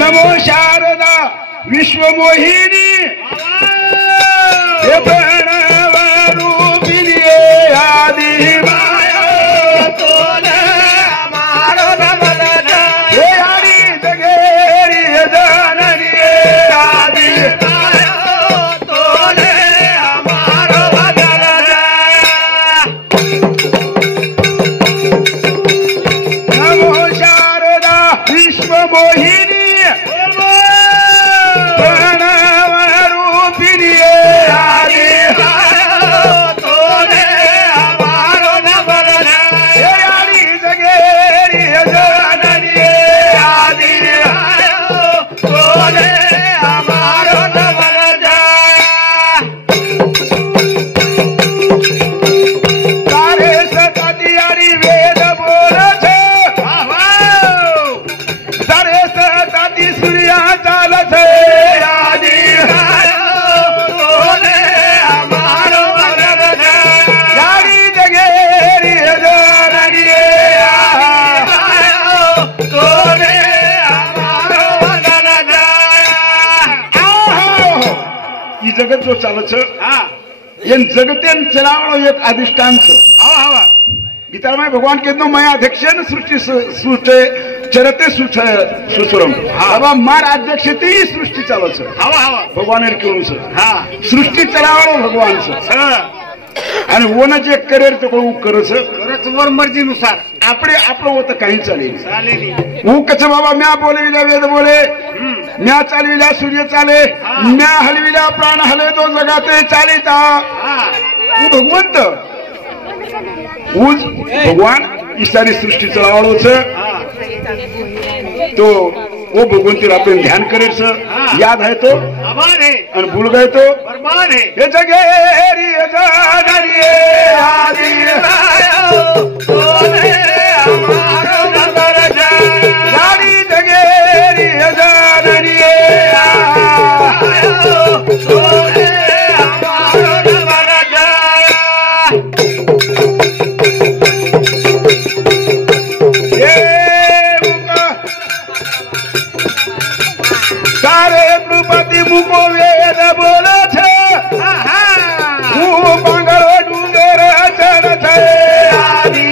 नमो शारदा विश्वमोहिनी हे प्रणव रूपिणी आदि माया तोले हमारो नमन हे हरि जगेरी जननी आदि माया तोले हमारो भजन नमो शारदा विश्वमोहिनी प्रणव रूपिणी आदि तोले हमारो नमन हे हरि जगेरी जननी आदि तोले हमारो नमन तारे सती हरि वेद बोलत तारे सती सूर्या चालत आदि तोले हमारो भजन हरि जगेरी जननी तोले हमारो भजन ई जगत जो चालच एन जगतेन चलावणो एक अधिष्ठान छ गीतामाय भगवान कहते मैं अध्यक्षन सृष्टि सुचे चरते सुसुरम बाबा मार अध्यक्षते ही सृष्टि चालच भगवान केवळ सृष्टि चलावणो भगवान छ आणि ओन जे करेल तो कोण करच वर मर्जीनुसार આપણે આપણો હોત काही चालेल હું કછ बाबा म्या बोलविल्या वेद बोले म्या चालविल्या सूर्य चाले म्या हलविल्या प्राण हले तो जगाते चालिता तू भगवंत ऊज भगवान ही सारी सृष्टी चलावळोच तो वो भगवंतीला आपण ध्यान करेच याद आहे तो आणि भूल गए तो बर्बाद है हे जगेरी जननी आदि तोले हमारो नमन हरि जगेरी जननी तोले हमारो नमन सारे द्रुपदी मुको वेद बोले छे बांगरो डूंगर चढ़ आदि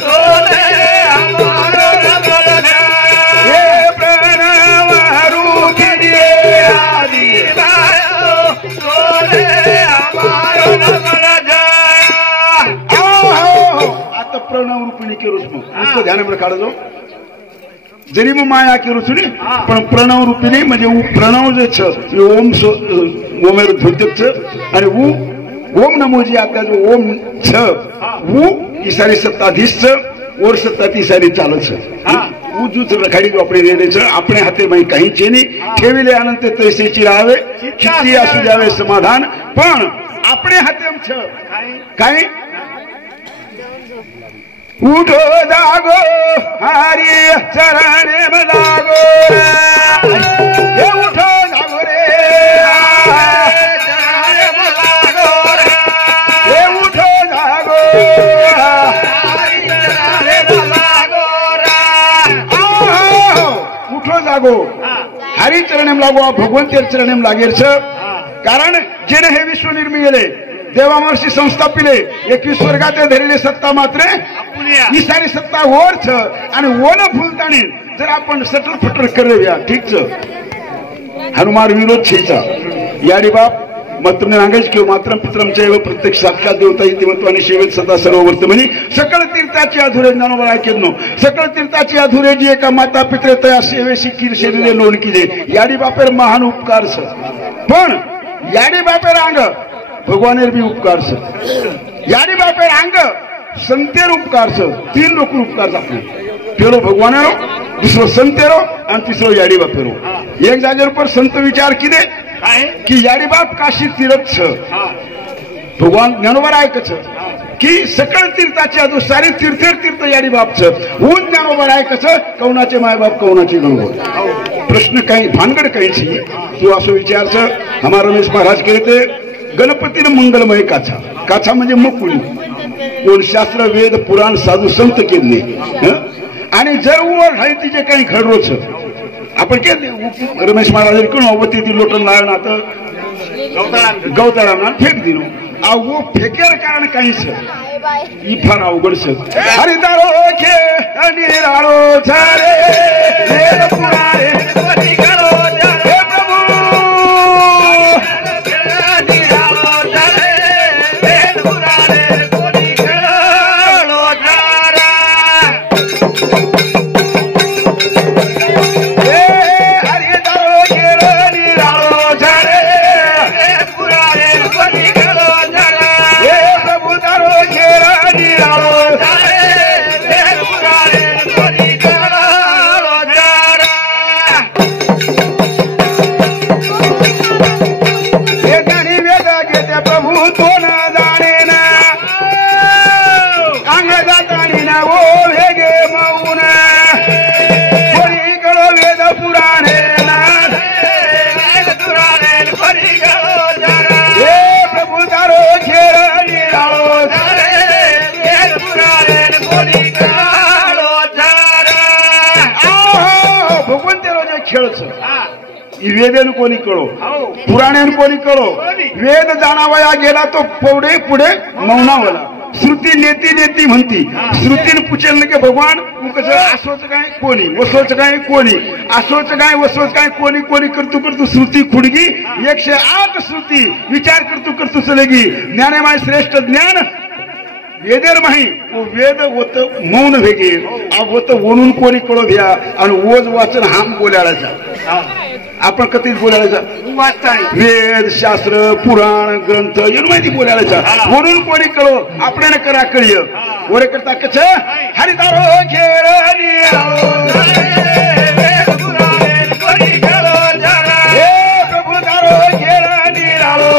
तोले हमारो नमन हे प्रणव रूपिणी आदि तोले हमारो नमन आता प्रणव रूपिणी केरूच मग ध्यान काढतो जरी मग माया केरू सुनी पण प्रणव रूपिणी म्हणजे प्रणव जे छ ओम ओमेर ध्वजक आणि ओम नमो जी आता जो ओम छ ही सारी सत्ताधीश ओर सत्ता ती सारी चालच उजूच रखाडी जो आपले रेडे छ આપણે હાથે માં काही ચેની ठेविले अनंत तैसेची राहावे चित्ती असू द्यावे समाधान पण આપણે हाथे छ काय उठो जागो हरि चरणे में लागो ये उठो जागो रे चरणे में लागो ये उठो जागो हरि चरणे में लागो उठो जागो हरि चरणे में लागो भगवंत चरणे में लागेर छ कारण जेने हे विश्व निर्मिले देवा महर्षी संस्थापिले 21 स्वर्गात धरले सत्ता मात्र ही सारी सत्ता ओर छ आणि ओन फुलतानी जर आपण सटर फटर करूया ठीक छ हनुमान विरोध छेचा याडी बाप मतने सांगायच की मात्रम पित्रम चैव प्रत्यक्ष साक्षात देवता इतिमत्वाने सेवेत सदा सर्व वर्तमनी सकळ तीर्थाची अधुरे ज्ञानोबा ऐकेनो सकळ तीर्थाची अधुरे जी एका माता पित्रे तया सेवेशी कीर शरीरे लोण किजे याडी बापेर महान उपकार छ पण याडी बापेर अंग भगवानेर भी उपकार छ याडी बापेर अंग संतेर उपकार छ तीन लोक उपकार आपले पेलो भगवानेरो दुसरो संतेरो आणि तिसरो याडी बापेरो एक जागेवर पर संत विचार किदे की याडी बाप काशी तीरथ छ भगवान ज्ञानोबा ऐक छ की सकळ तीर्थाची अदो सारी तीर्थेर तीर्थ याडी बाप छ ऊन ज्ञानोबा ऐक छ कौनाचे माय बाप कौनाची गणगोळ प्रश्न काही भानगड काही छी तू असो विचार छ हमारा रमेश महाराज कहते गणपतीने मंगलमय काछा काछा म्हणजे मकुळी कोण शास्त्र वेद पुराण साधू संत केले आणि जर ओढ आहे तिचे काही खडरोच आपण केले रमेश महाराज ती लोटन लावून आता गवताळा फेक दिलो अहो फेकेर कारण काहीच ही फार अवघड हरिदारो निराळो झाले पुराणे वेदेन कोणी कळो पुराणेन कोणी कळो वेद जाणावया गेला तो पुढे पुढे मौनावला श्रुती नेती नेती म्हणती श्रुतीने पुचेल की भगवान तू कसं असोच काय कोणी वसोच काय कोणी असोच काय वसोच काय कोणी कोणी करतू करतू श्रुती खुडगी 108 श्रुती विचार करतू करतू चलेगी ज्ञानेमाय श्रेष्ठ ज्ञान वेदेर माही वेद होत मौन वेगे होत ओणून कोणी कळो घ्या आणि ओज वाचन हाम बोलायचा आपण कधीच बोलायचा वेद शास्त्र पुराण ग्रंथ येऊन माहिती बोलायचा म्हणून कोणी कळो आपल्याला करा कळय ओरे करता कच हरिदारो खेळ प्रभुदारो खेळ निराळो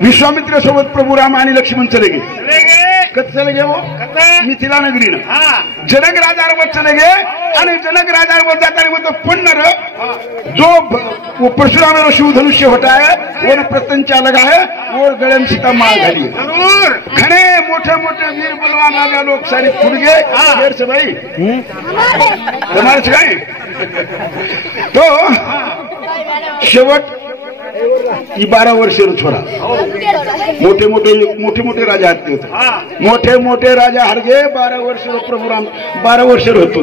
विश्वामित्र सोबत प्रभू राम आणि लक्ष्मण चले गे कत चले गे वो मिथिला नगरी जनक राजावर चले गे आणि जनक राजावर जाताना म्हणतो पुण्यर जो परशुराम शिव धनुष्य होता है वो प्रत्यंचा लगा है वो गळ्यान सीता माळ घाली खणे मोठे मोठे वीर बलवान राजा लोक सारी फुट गे से भाई तुम्हारे काय तो शेवट 12 वर्षीय छोरा मोठे मोठे राजा हत्ते होते मोठे राजा हरगे 12 वर्षीय प्रभुराम 12 वर्षीय होतो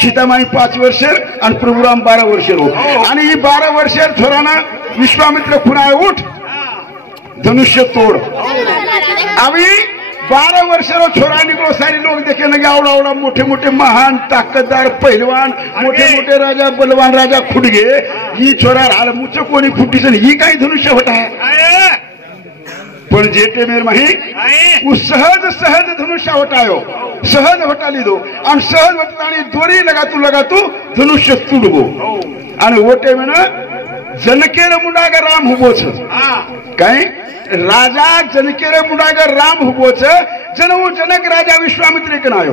सीतामाई 5 वर्ष आणि प्रभुराम 12 वर्षीय हो आणि ही 12 वर्षीय छोराना विश्वामित्र पुन्हा उठ धनुष्य तोड आम्ही 12 वर्षर छोरा निकलो सारी लोग देखे लगे आवड़ा आवड़ा मोठे मोठे महान ताकतदार पहलवान मोठे मोठे राजा बलवान राजा खुट गए ही छोरा हाल मुझे कोणी फुटीसन ही काही धनुष्य होता है पण जेटे मेर माही सहज सहज धनुष्य हटायो सहज हटा लीधो आणि सहज हटतानी दोरी लगातू धनुष्य तुडबो आणि ओटे में जनकेर मुंडागर राम हुबोच काय राजा जनकेरे मुंडागर राम हुबोच जनऊ जनक राजा विश्वामित्र के नायो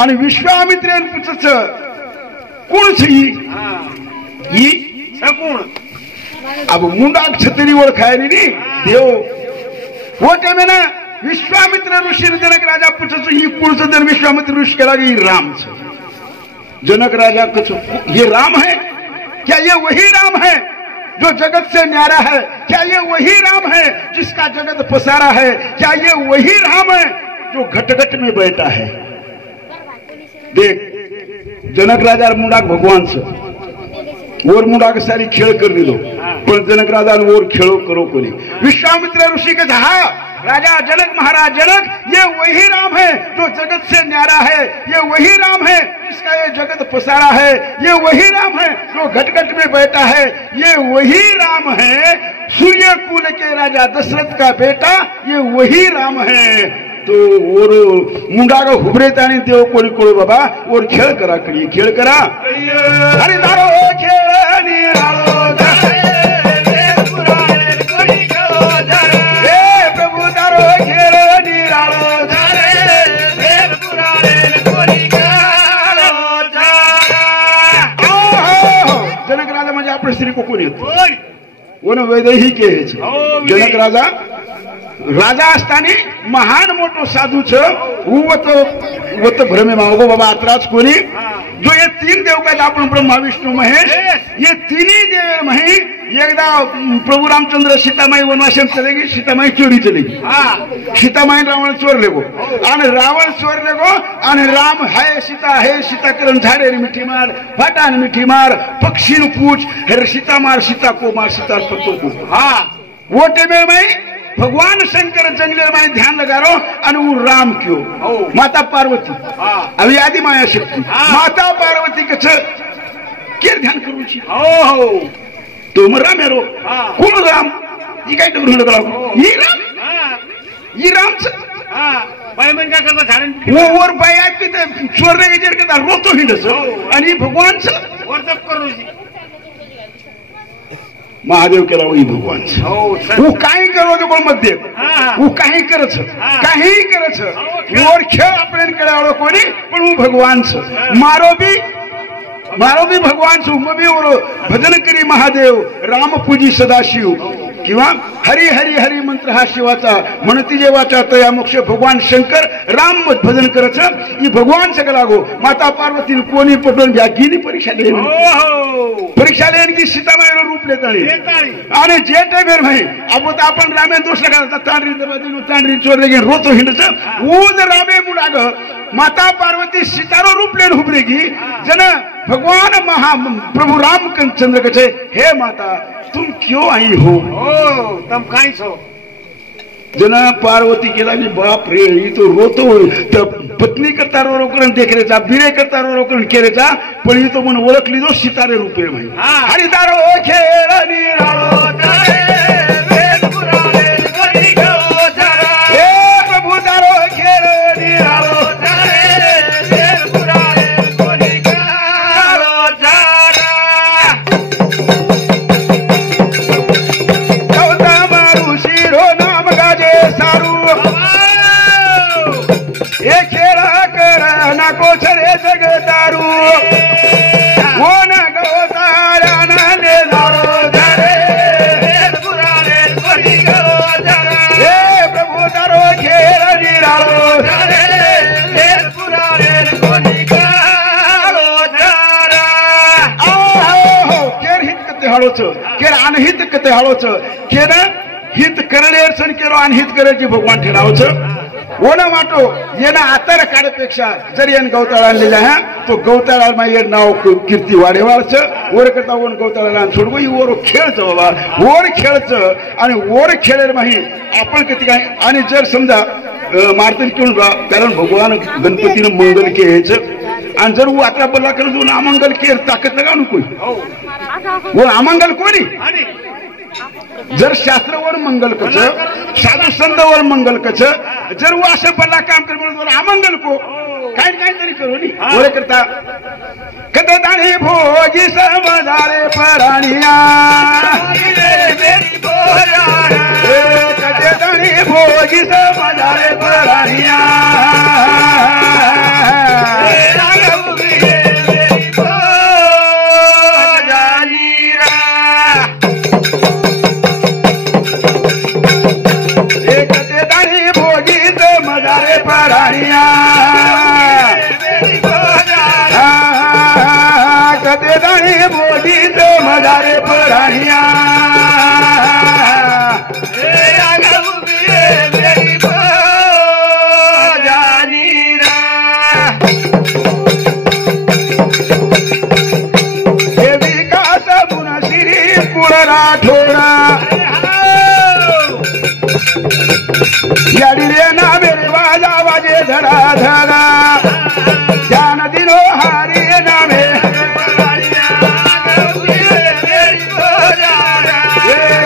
आणि विश्वामित्र कोण छी ही कोण अब मुंडाक छतरी ओळखायली नी देव होते में ना विश्वामित्र ऋषि जनक राजा पूछो ही कोण जर विश्वामित्र ऋषि केला की राम जनक राजा कछ ये राम है क्या ये वही राम है जो जगत से न्यारा है क्या ये वही राम है जिसका जगत पसारा है क्या ये वही राम है जो घट घट में बैठा है देख जनक राजा मुंडाक भगवान से और मुंडाक सारी खेळ कर दिलो पण जनक राजा और खेळो करो कोणी विश्वामित्र ऋषि के जहा राजा जनक महाराज जनक, ये वही राम है जो जगत से न्यारा है, ये वही राम है जिसका ये जगत पसारा है, ये वही राम है जो घट घट में बैठा है, ये वही राम है सूर्य कुल के राजा दशरथ का बेटा, ये वही राम है। तो और मुंडारो हुबरेतानी देव कोणी कोळो बाबा और खेळ करा कडी खेळ करा हरी दारो खेळ निराळो प्रभु दारो खेळ निराळो जनक राजा म्हणजे आपण श्री कोण येतो वन वैदेही के जनक राजा राजा असताना महान मोठो साधूच वत भ्रमे मागो बाबा आत्राच कोणी जो ये तीन देव का आपण ब्रह्मा विष्णू महेश, ये तीनही देव मही एकदा प्रभु रामचंद्र सीतामाई वनवास में चले गई, सीतामाई चोरी चलेगी, सीतामाई रावण चोरले गो आणि रावण चोरले गो आणि राम है सीता करण झाडे मिठी मार फाटान मिठी मार पक्षी पूछ हर सीता मार सीता को मार सीता पत्तो को वो टेमे में भगवान शंकर जंगले में ध्यान लगा रो और वो राम क्यों माता पार्वती अभी आदि माया शक्ति माता पार्वती के ध्यान करू तो मग राम रो कोण राम ही काय ही रामच वर बाया तिथे चोरले करता रोतो हिंडच आणि भगवानच करू महादेव केला वही भगवान वो काही करो तो मध्ये वो काही करच काही करच और खेळ आपण केला कोणी पण वो भगवान मारो भी भगवान भी और भजन करी महादेव राम पूजी सदाशिव किंवा हरी हरी हरी मंत्र हा शिवाचा म्हणती जेवाचा तया मोक्ष भगवान शंकर राम भजन करच ही भगवान सगळा गो माता पार्वती कोणी पटवून घ्या गेली परीक्षा लेन की सीतामाईला रूप लेताळी आणि जे टाइम नाही आपण रामे दोष लगाता तांडरी चोरले गे रोतो हिंडच ऊज रामे मुडाग माता पार्वती सीतारो रूप लेन हुबरेगी जन भगवान महा प्रभु रामचंद्र कहे हे माता तुम क्यों आई हो तुम काय छो जना पार्वती केला की बाप रे ही तो रोतो पत्नी करता रोकरण देखरेचा बिरे करता रोकरण केरेचा पण ही तो मन ओळखली जो सितारे रूपे भाई हरिदारो खेळ निराळो वेद पुराणे करी गो जरा हे प्रभु दारो खेळ निराळो वेद पुराणे करी गो जरा गौतम ऋषी रो नाम गाजे सारू हे खेळ कर नको छरे जगतारू वो न गौतारा ने दारो धरे पुराणे करी गो जरा हे प्रभु दारो खेळ निराळो धरे पुराणे करी गो जरा केर हित कते हाळोच केर अनहित कते हाळोच केर हित करणे सण केरो अनहित करायची भगवान ठेरावच ओना वाटो येना आतर काढपेक्षा जर येन गवताळा आणलेला हा तो गवताळा माये नाव कीर्ती वाढेवाळच वर करता ओन गवताळाला सोडगो ही ओर खेळच बाबा ओर खेळच आणि ओर खेळेर माही आपण किती काय आणि जर समजा मारतन किंवा बा कारण भगवान गणपतीने मंगल केच आणि जर वो आता बल्ला कर जो अमंगल केर ताकद लगा नको वो अमंगल कोणी जर शास्त्रवर मंगल कच साधू संतवर मंगल कच जर वो असं बल्ला काम कर अमंगल को काय काय तरी करू नी बोले करता कदे दाणी भोगी समदारे पराणिया कदे दाणी भोगी समदारे पराणिया पराणिया कदे दाणी बोधी तो मदारे पराणिया हे विकास पुनश्री कुळ राठोडा याडी रे ना मेरे वाजा वाजे धरा धरा ध्यान दिनो हारी नामे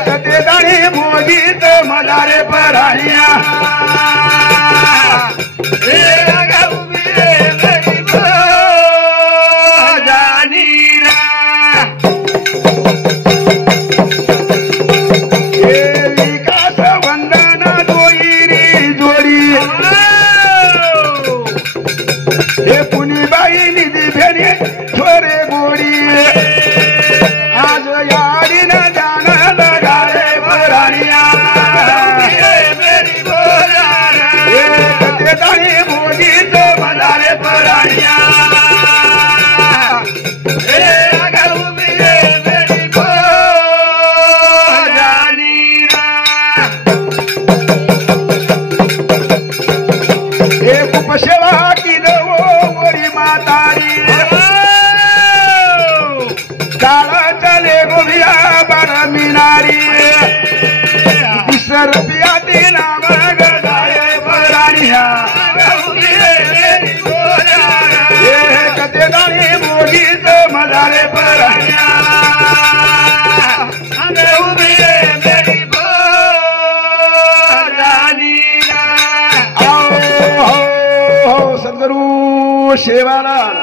कते दाणी भोगीत मदारे पराहिया थोरे गोडी आज याडी न जाना लगारे पराणिया कते दाणी भोगीत मदारे पराणिया सेवा की दवो गोरी मातारी काळा चले गोभिया बारा मिनारी 20 रुपया ती नाम गदाये पराणिया कते दाणी भोगीत मदारे पराणिया सद्गुरु सेवालाल